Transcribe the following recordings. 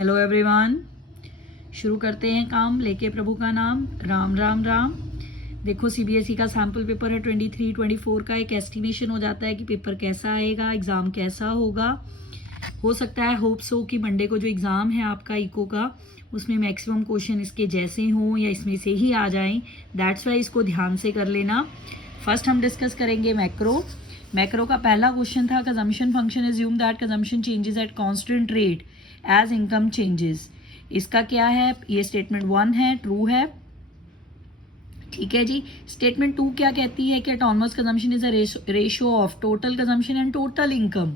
Hello everyone, शुरू करते हैं काम लेके प्रभु का नाम। राम राम राम। देखो सीबीएसई का सैम्पल पेपर है 23-24 का। एक एस्टिमेशन हो जाता है कि पेपर कैसा आएगा, एग्ज़ाम कैसा होगा। हो सकता है होप सो कि मंडे को जो एग्ज़ाम है आपका इको का, उसमें मैक्सिमम क्वेश्चन इसके जैसे हों या इसमें से ही आ जाएं। दैट्स वाई इसको ध्यान से कर लेना। फर्स्ट हम डिस्कस करेंगे मैक्रो का पहला क्वेश्चन था consumption function assume that consumption changes at constant rate as income changes. इसका क्या है, ये स्टेटमेंट 1 है, ट्रू है। ठीक है जी। स्टेटमेंट 2 क्या कहती है कि autonomous consumption is a ratio of total consumption and total income.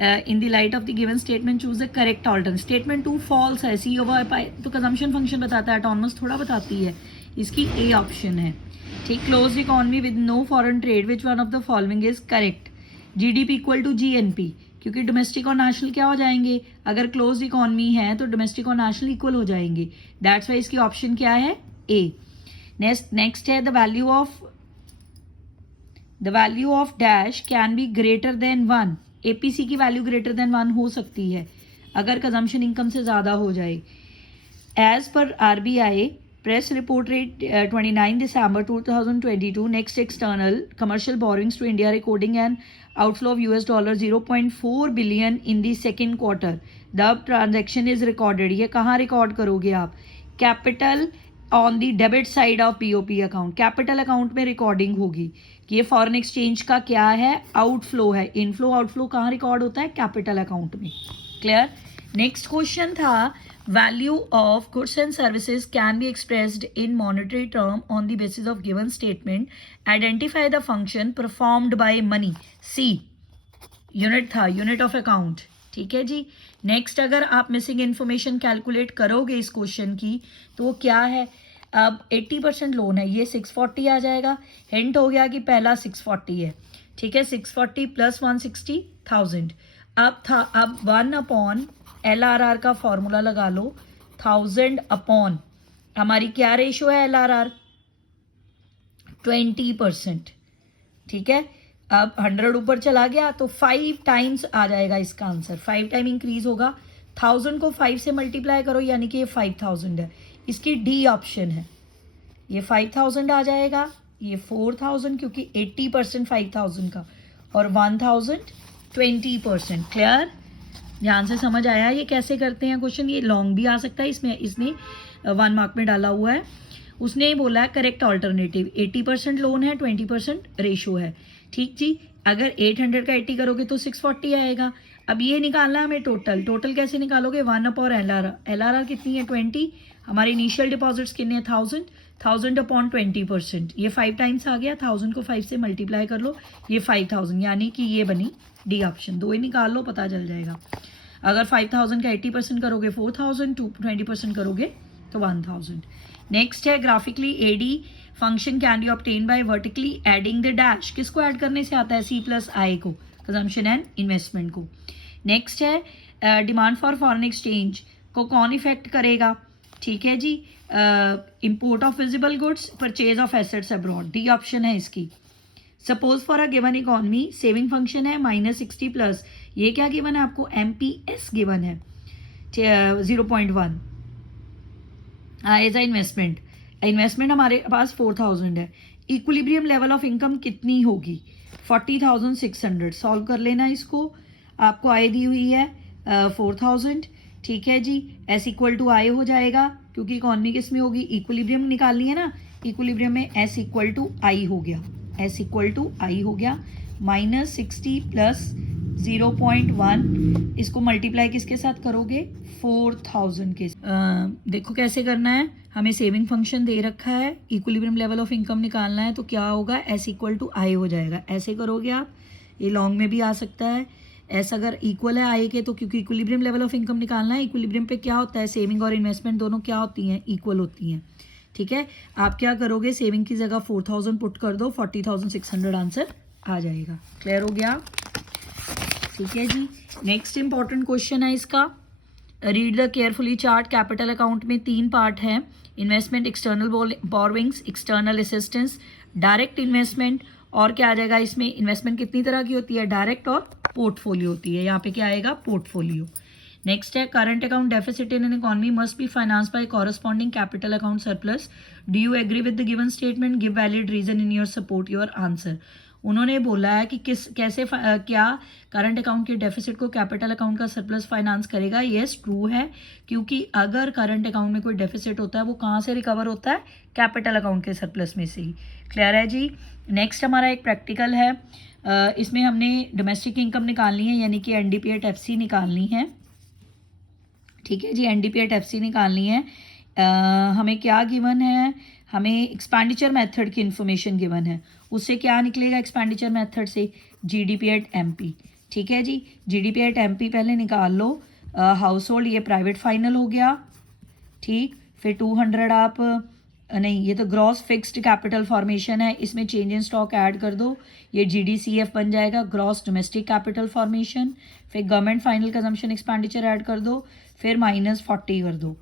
In the light of the given statement choose the correct alternative. Statement 2 false है, सी ओवर पाई तो कंजम्पशन फंक्शन बताता है, ऑटोनमस थोड़ा बताती है। इसकी ए ऑप्शन है। ठीक। Close economy with no foreign trade, which one of the following is correct. GDP equal to GNP, क्योंकि डोमेस्टिक और नेशनल क्या हो जाएंगे, अगर क्लोज इकोनॉमी है तो डोमेस्टिक और नेशनल इक्वल हो जाएंगे। दैट्स वाई इसकी ऑप्शन क्या है, ए। नेक्स्ट है the value of dash can be greater than 1। APC की वैल्यू ग्रेटर देन 1 हो सकती है अगर कंजम्पशन इनकम से ज़्यादा हो जाए। एज पर RBI press report rate 29 December 2022, next external commercial borrowings to India recording an outflow of $0.4 billion in the second quarter. The transaction is recorded. ये कहाँ रिकॉर्ड करोगे आप, capital on the debit side of BOP account. Capital account में recording होगी कि ये foreign exchange का क्या है, आउटफ्लो है। इनफ्लो आउटफ्लो कहाँ रिकॉर्ड होता है, कैपिटल अकाउंट में। क्लियर। नेक्स्ट क्वेश्चन था value of goods and services can be expressed in monetary term on the basis of given statement. Identify the function performed by money. C unit था, unit of account. ठीक है जी। Next अगर आप missing information calculate करोगे इस question की तो वो क्या है, अब 80% लोन है, ये 640 आ जाएगा। हिंट हो गया कि पहला 640 है। ठीक है, 640 प्लस 160,000। अब 1 LRR का फॉर्मूला लगा लो, 1000 अपॉन हमारी क्या रेशो है LRR, 20%। ठीक है, अब 100 ऊपर चला गया तो 5 टाइम्स आ जाएगा इसका आंसर, 5 टाइम इंक्रीज होगा। 1000 को 5 से मल्टीप्लाई करो यानी कि ये 5000 है। इसकी डी ऑप्शन है, ये 5000 आ जाएगा, ये 4000 क्योंकि 80% 5000 का, और 1000 20%। क्लियर, ध्यान से समझ आया ये कैसे करते हैं क्वेश्चन। ये लॉन्ग भी आ सकता है, इसमें इसने 1 मार्क में डाला हुआ है। उसने ही बोला है करेक्ट ऑल्टरनेटिव, 80% लोन है, 20% रेशो है। ठीक जी। अगर 800 का 80 करोगे तो 640 आएगा। अब ये निकालना है हमें टोटल कैसे निकालोगे, 1 अपॉन LRR कितनी है 20, हमारे इनिशियल डिपॉजिट्स कितने हैं 1000 अपॉन 20%, ये 5 टाइम्स आ गया। 1000 को 5 से मल्टीप्लाई कर लो, ये 5000, यानी कि ये बनी डी ऑप्शन। दो ही निकाल लो, पता चल जाएगा। अगर 5000 का 80% करोगे 4000, 20% करोगे तो 1000। नेक्स्ट है graphically AD function can be obtain by vertically adding the dash. किसको ऐड करने से आता है, C प्लस आई को, कंजम्पशन एंड इन्वेस्टमेंट को। नेक्स्ट है डिमांड फॉर फॉरेन एक्सचेंज को कौन इफेक्ट करेगा। ठीक है जी। Import of visible goods, purchase of assets abroad, D option है इसकी। Suppose for a given economy saving function है -60 प्लस, ये क्या गिवन है आपको, MPS गिवन है 0.1 एज अ इन्वेस्टमेंट हमारे पास 4000 है। इक्विलिब्रियम लेवल ऑफ इनकम कितनी होगी, 40,600। सॉल्व कर लेना इसको, आपको आय दी हुई है 4000। ठीक है जी, S इक्वल टू आई हो जाएगा क्योंकि इकोनॉमी किस में होगी, इक्विलिब्रियम निकालनी है ना, इक्विलिब्रियम में S इक्वल टू आई हो गया, S इक्वल टू आई हो गया। -60 प्लस 0.1, इसको मल्टीप्लाई किसके साथ करोगे, 4000 के। देखो कैसे करना है, हमें सेविंग फंक्शन दे रखा है, इक्विलिब्रियम लेवल ऑफ इनकम निकालना है तो क्या होगा, S इक्वल टू आई हो जाएगा। ऐसे करोगे आप, ये लॉन्ग में भी आ सकता है। S अगर इक्वल है आई के तो क्योंकि इक्विलिब्रियम लेवल ऑफ इनकम निकालना है, इक्विलिब्रियम पे क्या होता है, सेविंग और इन्वेस्टमेंट दोनों क्या होती हैं, इक्वल होती हैं। ठीक है, आप क्या करोगे, सेविंग की जगह 4000 पुट कर दो, 40,600 आंसर आ जाएगा। क्लियर हो गया। ठीक है जी। नेक्स्ट इंपॉर्टेंट क्वेश्चन है इसका, read the carefully chart. Capital account में 3 पार्ट हैं, investment, external borrowings, external assistance, direct investment, और क्या आ जाएगा इसमें, इन्वेस्टमेंट कितनी तरह की होती है, डायरेक्ट और पोर्टफोलियो होती है। यहाँ पे क्या आएगा, पोर्टफोलियो। नेक्स्ट है current account deficit in an economy must be finance by corresponding capital account surplus. Do you agree with the given statement? Give valid reason in your support your answer. उन्होंने बोला है कि क्या current account के deficit को capital account का surplus finance करेगा. Yes true है, क्योंकि अगर करंट अकाउंट में कोई डेफिसिट होता है वो कहाँ से रिकवर होता है? कैपिटल अकाउंट के सरप्लस में से ही. क्लियर है जी. नेक्स्ट हमारा एक प्रैक्टिकल है. इसमें हमने डोमेस्टिक इनकम निकालनी है, यानी कि एनडीपीएट एफसी निकालनी है. ठीक है जी, एनडीपीएट एफसी निकालनी है. हमें क्या गिवन है? हमें एक्सपेंडिचर मेथड की इन्फॉर्मेशन गिवन है. उससे क्या निकलेगा एक्सपेंडिचर मेथड से? GDP at MP. ठीक है जी, जीडीपी एट एमपी पहले निकाल लो. हाउस होल्ड ये प्राइवेट फाइनल हो गया. ठीक, फिर 200 आप नहीं, ये तो ग्रॉस फिक्स्ड कैपिटल फॉर्मेशन है, इसमें चेंज इन स्टॉक ऐड कर दो, ये जीडीसीएफ बन जाएगा, ग्रॉस डोमेस्टिक कैपिटल फॉर्मेशन. फिर government final consumption expenditure add कर दो, फिर -40 कर दो.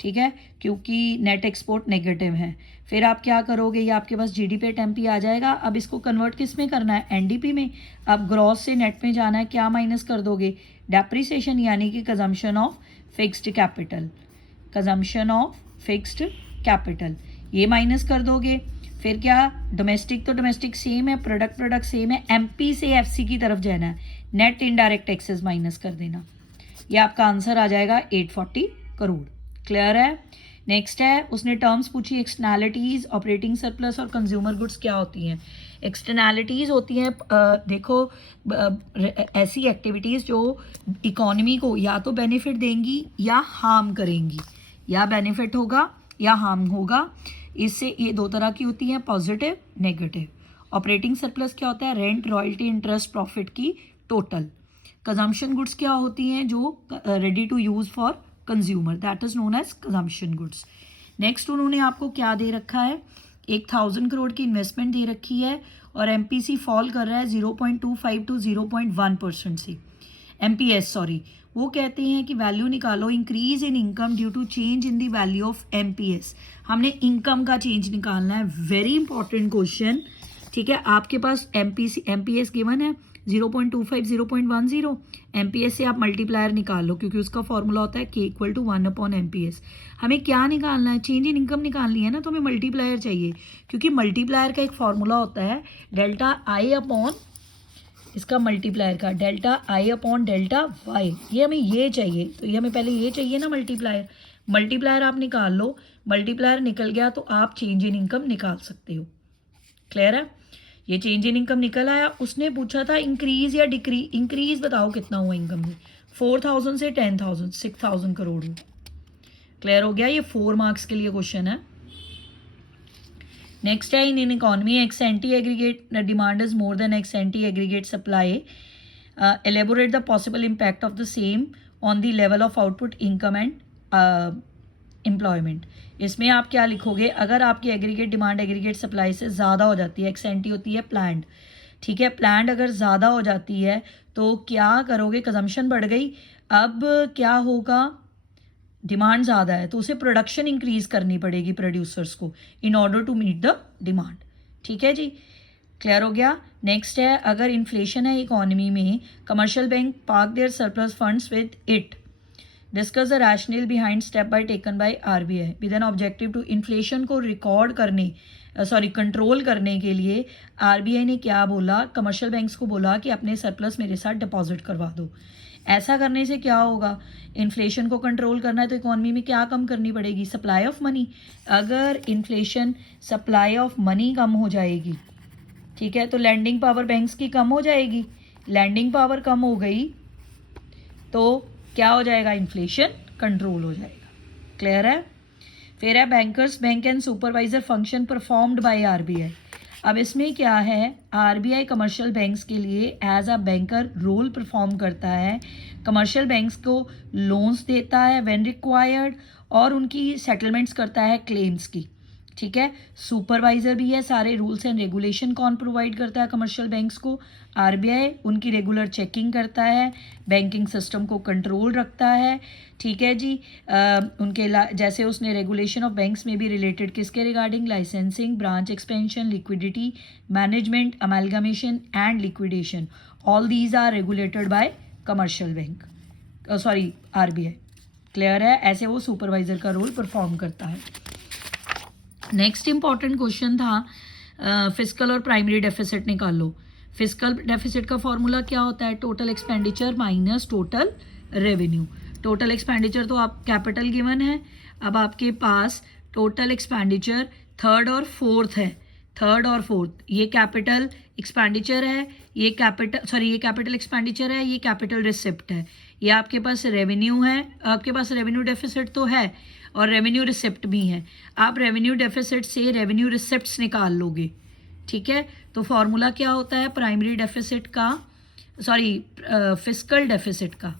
ठीक है, क्योंकि नेट एक्सपोर्ट नेगेटिव है. फिर आप क्या करोगे? ये आपके पास जीडीपी एट एमपी आ जाएगा. अब इसको कन्वर्ट किस में करना है? एनडीपी में. अब ग्रॉस से नेट में जाना है, क्या माइनस कर दोगे? डेप्रिसिएशन, यानी कि consumption of fixed capital. Consumption of fixed capital ये माइनस कर दोगे. फिर क्या? डोमेस्टिक तो डोमेस्टिक सेम है, प्रोडक्ट सेम है, एमपी से एफसी की तरफ जाना है, नेट इनडायरेक्ट टैक्सेस माइनस कर देना. ये आपका आंसर आ जाएगा 840 करोड़. क्लियर है. नेक्स्ट है, उसने टर्म्स पूछी एक्सटर्नैलिटीज, ऑपरेटिंग सरप्लस और कंज्यूमर गुड्स क्या होती हैं. एक्सटर्नैलिटीज होती हैं देखो ऐसी एक्टिविटीज़ जो इकोनॉमी को या तो बेनिफिट देंगी या हार्म करेंगी. या बेनिफिट होगा या हार्म होगा. इससे ये दो तरह की होती हैं, पॉजिटिव नेगेटिव. ऑपरेटिंग सरप्लस क्या होता है? रेंट, रॉयल्टी, इंटरेस्ट, प्रॉफिट की टोटल. कंजम्पशन गुड्स क्या होती हैं? जो ready to use for consumer, that is known as consumption goods. Next उन्होंने आपको क्या दे रखा है? 1000 करोड़ की इन्वेस्टमेंट दे रखी है और एमपीसी फॉल कर रहा है 0.25 to 0.1% से. एमपीएस सॉरी, वो कहते हैं कि वैल्यू निकालो increase in income due to change in the value of MPS. हमने इनकम का चेंज निकालना है. Very important question. ठीक है, आपके पास एमपीएस गिवन है 0.25 0.10. एमपीएस से आप मल्टीप्लायर निकाल लो, क्योंकि उसका फॉर्मूला होता है K = 1/MPS. हमें क्या निकालना है? चेंज इन इनकम निकालनी है ना, तो हमें मल्टीप्लायर चाहिए, क्योंकि मल्टीप्लायर का एक फॉर्मूला होता है डेल्टा आई अपॉन इसका मल्टीप्लायर का delta I upon delta Y. ये हमें ये चाहिए, तो ये हमें पहले ये चाहिए ना मल्टीप्लायर. मल्टीप्लायर आप निकाल लो. मल्टीप्लायर निकल गया तो आप चेंज इन इनकम निकाल सकते हो. क्लियर है. ये चेंज इन इनकम निकल आया. उसने पूछा था इंक्रीज या डिक्रीज. इंक्रीज बताओ कितना हुआ इनकम में? 4000 से 10,000, 6000 करोड़. क्लियर हो गया. ये 4 मार्क्स के लिए क्वेश्चन है. नेक्स्ट है, in economy x anti aggregate demand is more than x anti aggregate supply. Elaborate the possible impact of the same on the level of output, income and employment. इसमें आप क्या लिखोगे? अगर आपकी एग्रीगेट डिमांड एग्रीगेट सप्लाई से ज़्यादा हो जाती है, एक्स एंटी होती है प्लान्ड. ठीक है, प्लान्ड अगर ज़्यादा हो जाती है तो क्या करोगे? कंजम्पशन बढ़ गई. अब क्या होगा? डिमांड ज़्यादा है तो उसे प्रोडक्शन इंक्रीज करनी पड़ेगी प्रोड्यूसर्स को in order to meet the demand. ठीक है जी, क्लियर हो गया. नेक्स्ट है, अगर इन्फ्लेशन है इकोनॉमी में, commercial bank park their surplus funds with it. Discuss the rationale behind step by taken by RBI with an objective to. Inflation को record करने कंट्रोल करने के लिए आरबीआई ने क्या बोला? कमर्शियल बैंक्स को बोला कि अपने सरप्लस मेरे साथ डिपॉजिट करवा दो. ऐसा करने से क्या होगा? इन्फ्लेशन को कंट्रोल करना है तो इकोनॉमी में क्या कम करनी पड़ेगी? Supply of money. अगर इन्फ्लेशन सप्लाई ऑफ मनी कम हो जाएगी, ठीक है, तो लैंडिंग पावर बैंक्स की कम हो जाएगी. लैंडिंग पावर कम हो गई तो क्या हो जाएगा? इन्फ्लेशन कंट्रोल हो जाएगा. क्लियर है. फिर है bankers bank and supervisor function performed by RBI. अब इसमें क्या है? आरबीआई कमर्शियल बैंक्स के लिए as a banker role perform करता है. कमर्शियल बैंक्स को लोन्स देता है व्हेन रिक्वायर्ड और उनकी सेटलमेंट्स करता है क्लेम्स की. ठीक है, सुपरवाइजर भी है. सारे रूल्स एंड रेगुलेशन कौन प्रोवाइड करता है कमर्शियल बैंक्स को? आरबीआई. उनकी रेगुलर चेकिंग करता है, बैंकिंग सिस्टम को कंट्रोल रखता है. ठीक है जी. उनके जैसे उसने रेगुलेशन ऑफ बैंक्स में भी रिलेटेड किसके regarding? Licensing, branch expansion, liquidity management, amalgamation and liquidation. All these are regulated by commercial bank. Sorry RBI। Clear है, ऐसे वो सुपरवाइजर का रोल परफॉर्म करता है। नेक्स्ट इंपॉर्टेंट क्वेश्चन था फिस्कल और प्राइमरी डेफिसिट निकाल लो। फिस्कल डेफिसिट का फॉर्मूला क्या होता है? Total expenditure minus total revenue. Total expenditure तो आप कैपिटल गिवन है, अब आपके पास टोटल एक्सपेंडिचर थर्ड और फोर्थ है, थर्ड और फोर्थ ये कैपिटल एक्सपेंडिचर है, ये कैपिटल एक्सपेंडिचर है, ये कैपिटल रिसिप्ट है, ये आपके पास रेवेन्यू है, आपके पास रेवेन्यू डेफिसिट तो है और रेवेन्यू रिसिप्ट भी है। आप रेवेन्यू डेफिसिट से रेवेन्यू रिसिप्ट्स निकाल लोगे, ठीक है। तो फॉर्मूला क्या होता है प्राइमरी डेफिसिट का, फिस्कल डेफिसिट का?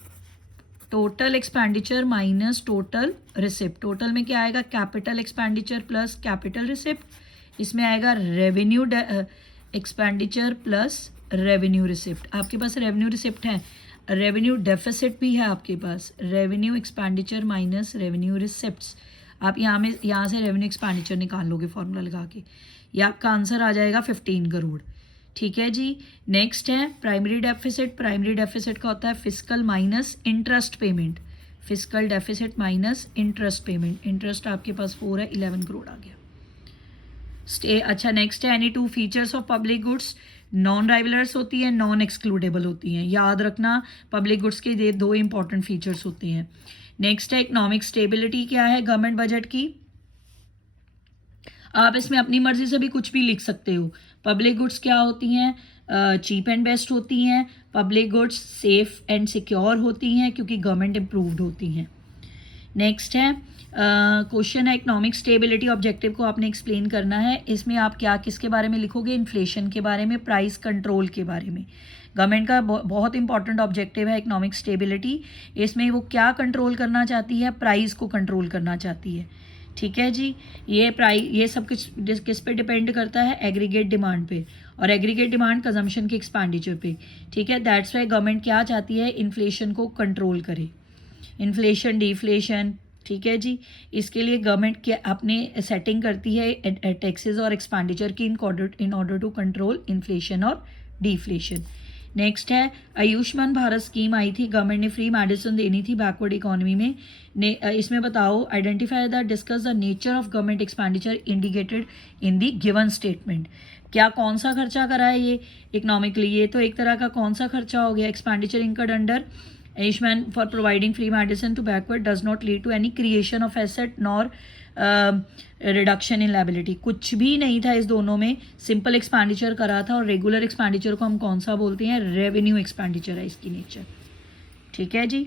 Total expenditure minus total receipt. Total में क्या आएगा? Capital expenditure plus capital receipt, इसमें आएगा revenue expenditure plus revenue receipt. आपके पास रेवेन्यू रिसिप्ट है, रेवेन्यू डेफिसिट भी है आपके पास, revenue expenditure minus revenue receipts. आप यहाँ से रेवेन्यू एक्सपेंडिचर निकाल लोगे फॉर्मूला लगा के, ये आपका आंसर आ जाएगा 15 करोड़, ठीक है जी। नेक्स्ट है प्राइमरी डेफिसिट। प्राइमरी डेफिसिट का होता है fiscal minus interest payment, fiscal deficit minus interest payment. Interest आपके पास 4 है, 11 करोड़ आ गया। अच्छा नेक्स्ट है any two features of public goods. Non rivalrous होती है, नॉन एक्सक्लूडेबल होती हैं, याद रखना पब्लिक गुड्स के ये 2 इंपॉर्टेंट फीचर्स होते हैं। नेक्स्ट है इकोनॉमिक स्टेबिलिटी क्या है गवर्नमेंट बजट की? आप इसमें अपनी मर्जी से भी कुछ भी लिख सकते हो। पब्लिक गुड्स क्या होती हैं? चीप एंड बेस्ट होती हैं। Public goods safe and secure होती हैं क्योंकि गवर्नमेंट इम्प्रूव्ड होती हैं। नेक्स्ट है क्वेश्चन है इकोनॉमिक स्टेबिलिटी ऑब्जेक्टिव को आपने एक्सप्लेन करना है। इसमें आप क्या किसके बारे में लिखोगे? इन्फ्लेशन के बारे में, प्राइस कंट्रोल के बारे में। गवर्नमेंट का बहुत इंपॉर्टेंट ऑब्जेक्टिव है इकोनॉमिक स्टेबिलिटी। इसमें वो क्या कंट्रोल करना चाहती है? प्राइस को कंट्रोल करना चाहती है, ठीक है जी। ये सब कुछ किस पे डिपेंड करता है? एग्रीगेट डिमांड पे, और एग्रीगेट डिमांड कंजम्पशन के एक्सपेंडिचर पे, ठीक है। दैट्स वाई गवर्नमेंट क्या चाहती है? इन्फ्लेशन को कंट्रोल करे, इन्फ्लेशन डिफ्लेशन, ठीक है जी। इसके लिए गवर्नमेंट क्या अपने सेटिंग करती है टैक्सेस और एक्सपेंडिचर की in order to control inflation और डिफ्लेशन। नेक्स्ट है आयुष्मान भारत स्कीम आई थी, गवर्नमेंट ने फ्री मेडिसिन देनी थी बैकवर्ड इकोनॉमी में। इसमें बताओ identify the discuss the nature of government expenditure indicated in the given statement. क्या कौन सा खर्चा करा है ये इकोनॉमिकली? ये तो एक तरह का कौन सा खर्चा हो गया? Expenditure incurred under Ayushman for providing free medicine to backward does not lead to any creation of asset nor reduction in liability. कुछ भी नहीं था इस दोनों में, सिंपल एक्सपेंडिचर करा था। और रेगुलर एक्सपेंडिचर को हम कौन सा बोलते हैं? रेवेन्यू एक्सपेंडिचर है इसकी नेचर, ठीक है जी।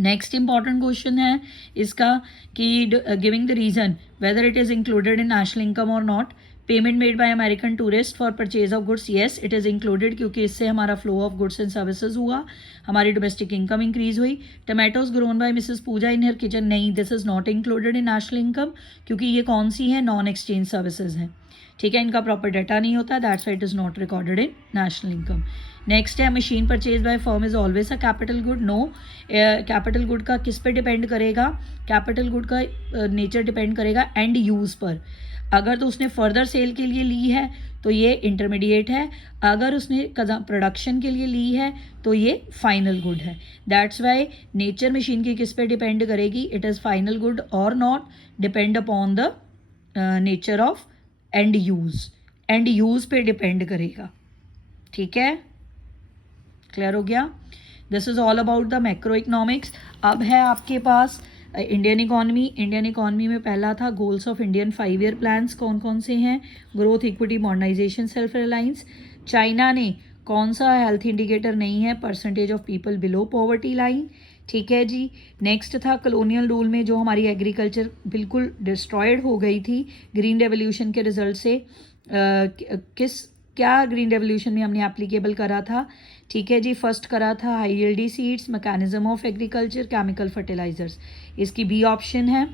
नेक्स्ट इंपॉर्टेंट क्वेश्चन है इसका कि giving the reason whether it is included in national income और not. Payment made by American tourist for purchase of goods, yes it is included क्योंकि इससे हमारा flow of goods and services हुआ, हमारी domestic income increase हुई। Tomatoes grown by Mrs Pooja in her kitchen, नहीं this is not included in national income क्योंकि ये कौन सी है? नॉन एक्सचेंज सर्विसेज हैं, ठीक है। इनका प्रॉपर डाटा नहीं होता, that's why it is not recorded in national income. Next है machine purchase by firm is always a capital good, no. Capital good का किस पे डिपेंड करेगा? कैपिटल गुड का नेचर डिपेंड करेगा एंड यूज़ पर। अगर तो उसने फर्दर सेल के लिए ली है तो ये इंटरमीडिएट है, अगर उसने प्रोडक्शन के लिए ली है तो ये फाइनल गुड है। दैट्स वाई नेचर मशीन की किस पे डिपेंड करेगी? इट इज़ फाइनल गुड और not depend upon the nature of end use पे डिपेंड करेगा, ठीक है। क्लियर हो गया? This is all about the macroeconomics. अब है आपके पास इंडियन इकॉनमी। इंडियन इकॉनमी में पहला था goals of Indian 5 year plans, कौन कौन से हैं? Growth, equity, modernisation, self Reliance. China ने कौन सा हेल्थ इंडिकेटर नहीं है? Percentage of people below poverty line, ठीक है जी। नेक्स्ट था कॉलोनियल रूल में जो हमारी एग्रीकल्चर बिल्कुल डिस्ट्रॉयड हो गई थी ग्रीन रेवोल्यूशन के रिजल्ट से। क्या ग्रीन रेवोल्यूशन में हमने एप्लीकेबल करा था? ठीक है जी, फर्स्ट करा था high yielding seeds, mechanism of agriculture, chemical fertilizers, इसकी बी ऑप्शन है।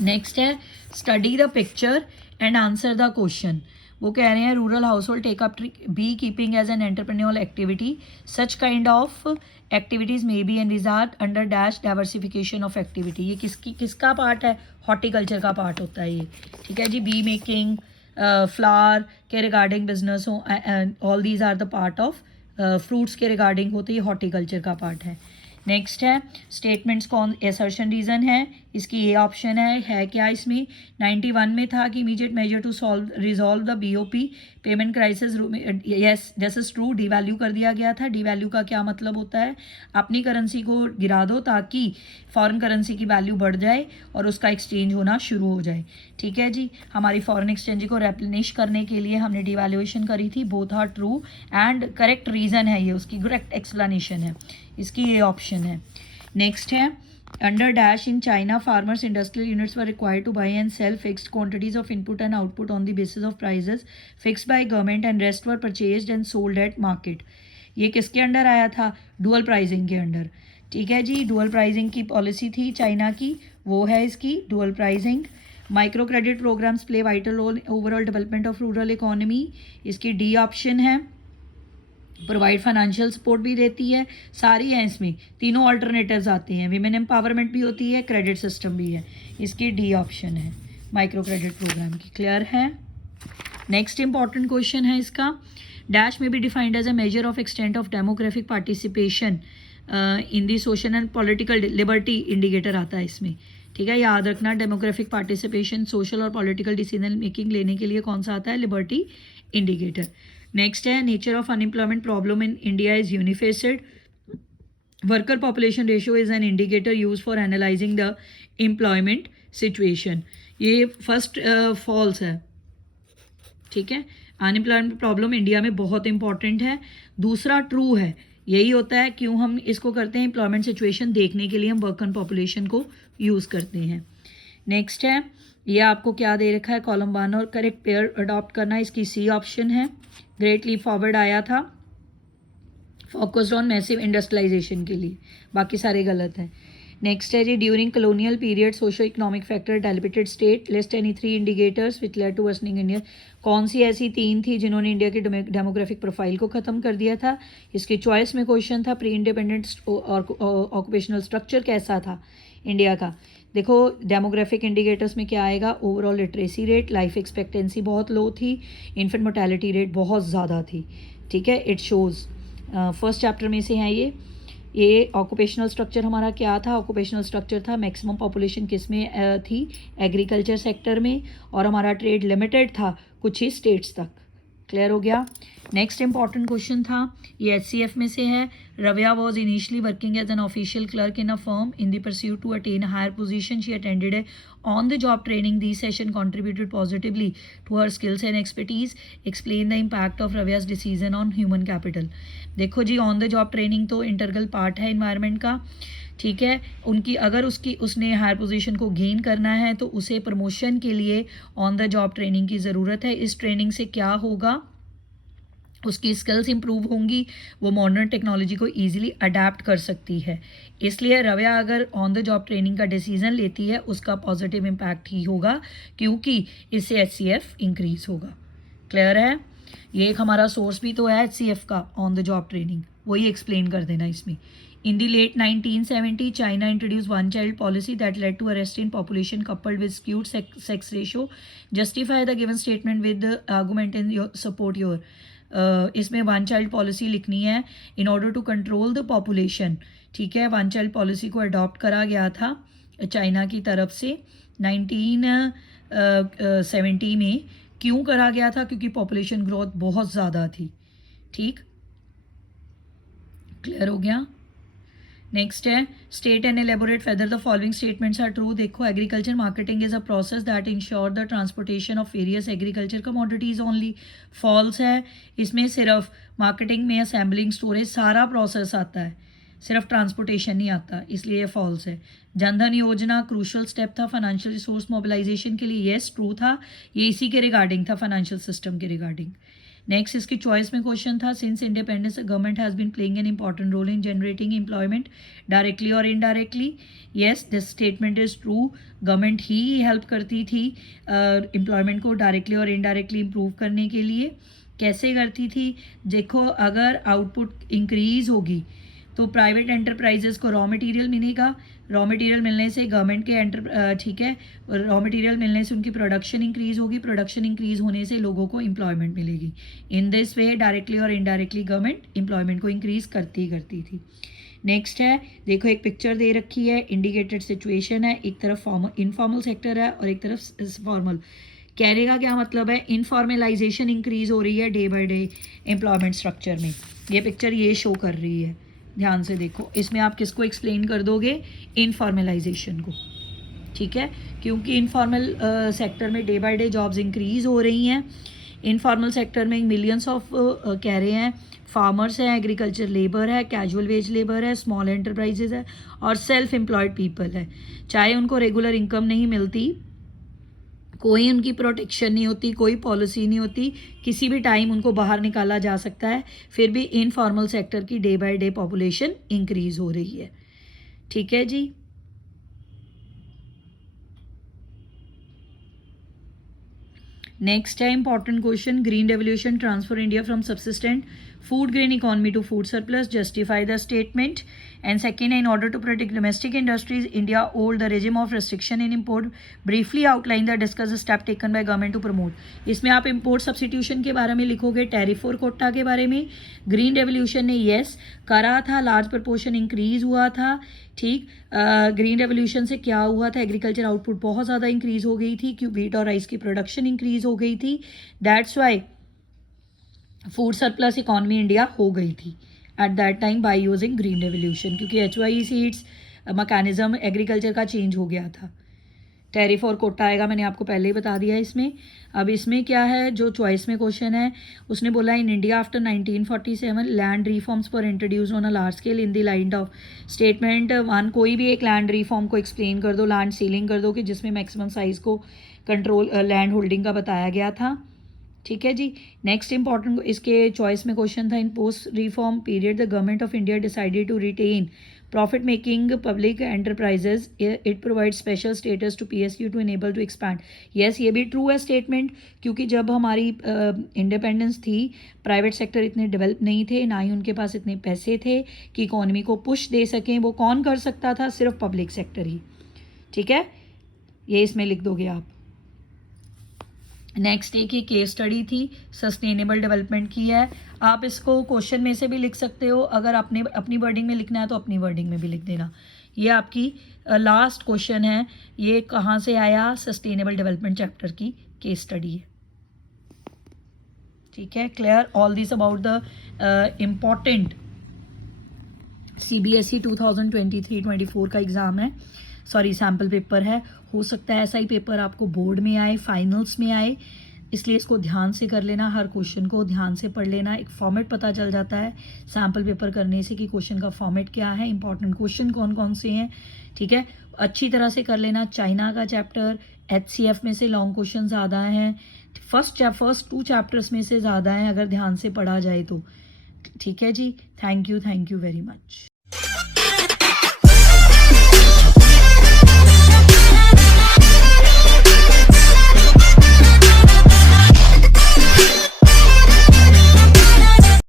नेक्स्ट है study the picture and answer the question. वो कह रहे हैं rural household take up beekeeping as an entrepreneurial activity, such kind of activities may be envisaged under dash diversification of activity. ये किसका part है? Horticulture का part होता है ये, ठीक है जी। बी मेकिंग, फ्लावर के रिगार्डिंग बिजनेस हो, all these are the part of fruits के रिगार्डिंग हो तो ये हॉर्टिकल्चर का पार्ट है। नेक्स्ट है स्टेटमेंट्स कौन असर्शन रीज़न है, इसकी ये ऑप्शन है क्या इसमें 91 में था कि immediate measure to solve resolve the BOP payment crisis, yes this is true, devalue कर दिया गया था। डीवैल्यू का क्या मतलब होता है, अपनी करेंसी को गिरा दो ताकि फॉरेन करेंसी की वैल्यू बढ़ जाए और उसका एक्सचेंज होना शुरू हो जाए। ठीक है जी, हमारी फॉरेन एक्सचेंज को रेप्लेनिश करने के लिए हमने डिवैल्यूएशन करी थी। Both are true and correct reason है, ये उसकी करेक्ट एक्सप्लेनेशन है, इसकी ये ऑप्शन है। नेक्स्ट है under dash in China farmers industrial units were required to buy and sell fixed quantities of input and output on the basis of prices fixed by government and rest were purchased and sold at market. ये किसके under आया था, dual pricing के under. ठीक है जी, dual pricing की policy थी चाइना की, वो है इसकी dual pricing. Micro credit programs play vital role overall development of rural economy, इसकी डी ऑप्शन है। प्रोवाइड फाइनेंशियल सपोर्ट भी देती है, सारी हैं इसमें, तीनों ऑल्टरनेटिव्स आते हैं, विमेन एम्पावरमेंट भी होती है, क्रेडिट सिस्टम भी है, इसकी डी ऑप्शन है माइक्रो क्रेडिट प्रोग्राम की। क्लियर है। नेक्स्ट इंपॉर्टेंट क्वेश्चन है इसका, डैश में be defined as a measure of extent of demographic participation in the social and political liberty indicator आता है इसमें। ठीक है, याद रखना, डेमोग्राफिक पार्टिसिपेशन सोशल और पॉलिटिकल डिसीजन मेकिंग लेने के लिए कौन सा आता है, लिबर्टी इंडिकेटर। नेक्स्ट है nature of unemployment problem in India is यूनिफेसेड, worker population ratio is an indicator use for analysing the employment situation. ये फर्स्ट फॉल्स है। ठीक है, अनएम्प्लॉयमेंट प्रॉब्लम इंडिया में बहुत इंपॉर्टेंट है। दूसरा ट्रू है, यही होता है क्यों हम इसको करते हैं, एम्प्लॉयमेंट सिचुएशन देखने के लिए हम वर्कर पॉपुलेशन को यूज़ करते हैं। नेक्स्ट है, ये आपको क्या दे रखा है, कॉलम 1 और करेक्ट पेयर अडॉप्ट करना, इसकी सी ऑप्शन है। ग्रेट लीप फॉरवर्ड आया था फोकस्ड ऑन मैसिव इंडस्ट्रियलाइजेशन के लिए, बाकी सारे गलत हैं। नेक्स्ट है जी, during colonial period socio economic factor developed state list any 3 indicators which led to worsening India. कौन सी ऐसी 3 थी जिन्होंने इंडिया की डेमोग्राफिक प्रोफाइल को ख़त्म कर दिया था। इसकी चॉइस में क्वेश्चन था प्री इंडिपेंडेंट ऑक्यूपेशनल स्ट्रक्चर कैसा था इंडिया का। देखो डेमोग्राफिक इंडिकेटर्स में क्या आएगा, overall literacy rate, life expectancy बहुत लो थी, इन्फेंट मोर्टेलिटी रेट बहुत ज़्यादा थी। ठीक है, इट शोज़ फर्स्ट चैप्टर में से है ये ऑक्यूपेशनल स्ट्रक्चर हमारा क्या था, ऑक्यूपेशनल स्ट्रक्चर था मैक्सिमम पॉपुलेशन किस में थी, एग्रीकल्चर सेक्टर में, और हमारा ट्रेड लिमिटेड था कुछ ही स्टेट्स तक। क्लियर हो गया। नेक्स्ट इंपॉर्टेंट क्वेश्चन था, ये एचसीएफ में से है। Ravya was initially working as an official clerk in a firm in the pursuit to attain higher position she attended a on the job training the session contributed positively to her skills and expertise, explain the impact of रव्या's decision on human capital। देखो जी, on the job training तो integral part है environment का। ठीक है, उनकी अगर उसने higher position को गेन करना है तो उसे प्रमोशन के लिए ऑन द जॉब ट्रेनिंग की ज़रूरत है। इस ट्रेनिंग से क्या होगा, उसकी स्किल्स इंप्रूव होंगी, वो मॉडर्न टेक्नोलॉजी को इजीली अडेप्ट कर सकती है। इसलिए रव्या अगर ऑन द जॉब ट्रेनिंग का डिसीजन लेती है उसका पॉजिटिव इम्पैक्ट ही होगा, क्योंकि इससे एचसीएफ इंक्रीज होगा। क्लियर है। ये एक हमारा सोर्स भी तो है एचसीएफ का, ऑन द जॉब ट्रेनिंग, वही एक्सप्लेन कर देना इसमें। In the late 1970, China introduced one-child policy that led to arrest in population coupled with skewed sex ratio. Justify the given statement with the argument in your support your। इसमें one child policy लिखनी है in order to control the population. ठीक है, one child policy को adopt करा गया था China की तरफ से 1970 में। क्यों करा गया था, क्योंकि पॉपुलेशन ग्रोथ बहुत ज़्यादा थी। ठीक, क्लियर हो गया। नेक्स्ट है, state and elaborate whether the following statements are true. देखो, agriculture marketing is a process that ensure the transportation of various agriculture commodities only. False है, इसमें सिर्फ मार्केटिंग में असेंबलिंग स्टोरेज सारा प्रोसेस आता है, सिर्फ ट्रांसपोर्टेशन नहीं आता, इसलिए ये फॉल्स है। जनधन योजना क्रूशल स्टेप था फाइनेंशियल रिसोर्स मोबिलाइजेशन के लिए, येस ट्रू था, ये इसी के रिगार्डिंग था, फाइनेंशियल सिस्टम के रिगार्डिंग। नेक्स्ट इसकी चॉइस में क्वेश्चन था, since independence government has been playing an important role in generating employment directly और indirectly. Yes, this statement is true, government ही हेल्प करती थी एम्प्लॉयमेंट को डायरेक्टली और इनडायरेक्टली इम्प्रूव करने के लिए। कैसे करती थी, देखो, अगर आउटपुट इंक्रीज होगी तो प्राइवेट एंटरप्राइजेस को रॉ मटेरियल मिलेगा, रॉ मटेरियल मिलने से गवर्नमेंट के ठीक है, रॉ मटेरियल मिलने से उनकी प्रोडक्शन इंक्रीज होगी, प्रोडक्शन इंक्रीज होने से लोगों को एम्प्लॉयमेंट मिलेगी। इन दिस वे डायरेक्टली और इनडायरेक्टली गवर्नमेंट एम्प्लॉयमेंट को इंक्रीज करती थी। नेक्स्ट है, देखो एक पिक्चर दे रखी है, इंडिकेटेड सिचुएशन है, एक तरफ इनफॉर्मल सेक्टर है और एक तरफ फॉर्मल। कहने का क्या मतलब है, इनफॉर्मलाइजेशन इंक्रीज हो रही है day by day employment structure में। ये पिक्चर ये शो कर रही है, ध्यान से देखो, इसमें आप किसको एक्सप्लेन कर दोगे, इनफॉर्मलाइजेशन को, ठीक है, क्योंकि इनफॉर्मल सेक्टर में day by day jobs increase हो रही हैं। इनफॉर्मल सेक्टर में मिलियंस ऑफ कह रहे हैं फार्मर्स हैं, एग्रीकल्चर लेबर है, कैजुअल वेज लेबर है, स्मॉल एंटरप्राइजेज है और सेल्फ एम्प्लॉयड पीपल है। चाहे उनको रेगुलर इनकम नहीं मिलती, कोई उनकी प्रोटेक्शन नहीं होती, कोई पॉलिसी नहीं होती, किसी भी टाइम उनको बाहर निकाला जा सकता है, फिर भी इनफॉर्मल सेक्टर की day by day population increase हो रही है। ठीक है जी। नेक्स्ट है important question, green revolution transfer India from subsistent food grain economy to food surplus, justify the statement. And second है, in order to protect domestic industries India old the regime of restriction in import, briefly outline the discuss step taken by government to promote. इसमें आप import substitution के बारे में लिखोगे, tariff और कोटा के बारे में। ग्रीन रेवोल्यूशन ने येस करा था, लार्ज प्रपोर्शन इंक्रीज हुआ था, ठीक। ग्रीन रेवोल्यूशन से क्या हुआ था, एग्रीकल्चर आउटपुट बहुत ज़्यादा इंक्रीज हो गई थी, क्योंकि व्हीट और राइस की प्रोडक्शन इंक्रीज हो गई थी, that's why food surplus economy India हो गई थी at that time by using green revolution, क्योंकि HY सीड्स मैकेनिज्म एग्रीकल्चर का चेंज हो गया था। टैरिफ और कोटा आएगा, मैंने आपको पहले ही बता दिया इसमें। अब इसमें क्या है, जो चॉइस में क्वेश्चन है उसने बोला in India after 1947 land reforms पर introduce on a large scale in the light of statement 1। कोई भी एक लैंड रिफॉर्म को एक्सप्लेन कर दो, लैंड सीलिंग कर दो कि जिसमें मैक्सिमम साइज को कंट्रोल लैंड होल्डिंग का बताया गया था। ठीक है जी। नेक्स्ट इंपॉर्टेंट इसके चॉइस में क्वेश्चन था, in post reform period the government of India decided to retain profit making public enterprises, it provide special status to PSU to enable to expand. Yes, ये भी ट्रू है statement, क्योंकि जब हमारी independence थी private sector इतने develop नहीं थे, ना ही उनके पास इतने पैसे थे कि इकोनॉमी को पुश दे सकें। वो कौन कर सकता था, सिर्फ पब्लिक सेक्टर ही। ठीक है, ये इसमें लिख दोगे आप। नेक्स्ट एक ये केस स्टडी थी, सस्टेनेबल डेवलपमेंट की है। आप इसको क्वेश्चन में से भी लिख सकते हो, अगर आपने अपनी वर्डिंग में लिखना है तो अपनी वर्डिंग में भी लिख देना। ये आपकी लास्ट क्वेश्चन है, ये कहाँ से आया, सस्टेनेबल डेवलपमेंट चैप्टर की केस स्टडी है। ठीक है, clear all this about the important CBSE 2023-24 का एग्ज़ाम है, सॉरी सैम्पल पेपर है। हो सकता है ऐसा ही पेपर आपको बोर्ड में आए, फाइनल्स में आए, इसलिए इसको ध्यान से कर लेना, हर क्वेश्चन को ध्यान से पढ़ लेना। एक फॉर्मेट पता चल जाता है सैम्पल पेपर करने से कि क्वेश्चन का फॉर्मेट क्या है, इंपॉर्टेंट क्वेश्चन कौन कौन से हैं। ठीक है, अच्छी तरह से कर लेना। चाइना का चैप्टर HCF में से लॉन्ग क्वेश्चन ज़्यादा हैं, फर्स्ट 2 चैप्टर्स में से ज़्यादा हैं अगर ध्यान से पढ़ा जाए तो। ठीक है जी, थैंक यू वेरी मच।